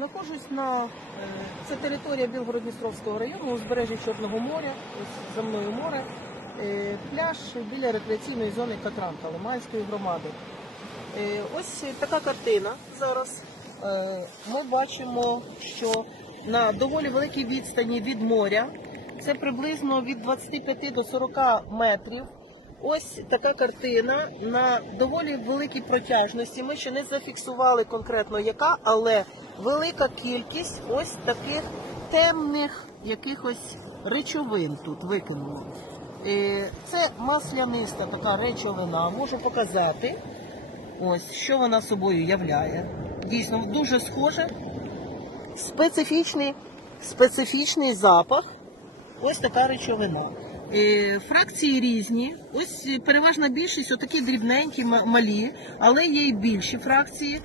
Знаходжусь на е, це територія Білгород-Дністровського району, узбережжя Чорного моря, ось за мною море, е, пляж біля рекреаційної зони Катранка Лиманської громади. Е, Ось така картина зараз. Ми бачимо, що на доволі великій відстані від моря, це приблизно від 25 до 40 метрів. Ось така картина на доволі великій протяжності. Ми ще не зафіксували конкретно яка, але велика кількість ось таких темних якихось речовин тут викинуло. Е, Це масляниста така речовина, можу показати. Ось що вона собою являє. Дійсно, дуже схоже. Специфічний, специфічний запах. Ось така речовина. Е, Фракції різні. Ось е, переважна більшість отакі дрібненькі, малі, але є й більші фракції.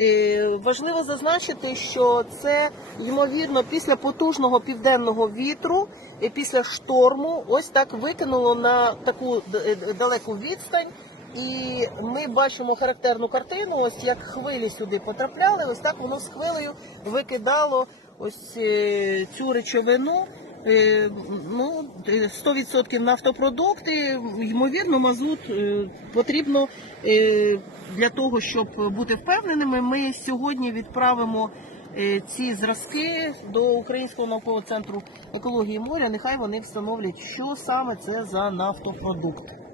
Е, Важливо зазначити, що це ймовірно після потужного південного вітру, після шторму, ось так викинуло на таку далеку відстань. І ми бачимо характерну картину, ось як хвилі сюди потрапляли, ось так воно з хвилею викидало ось цю речовину. Е, Ну, е, 100% нафтопродукти, ймовірно, мазут е, потрібно е, для того, щоб бути впевненими. Ми сьогодні відправимо е, ці зразки до Українського наукового центру екології моря. Нехай вони встановлять, що саме це за нафтопродукт.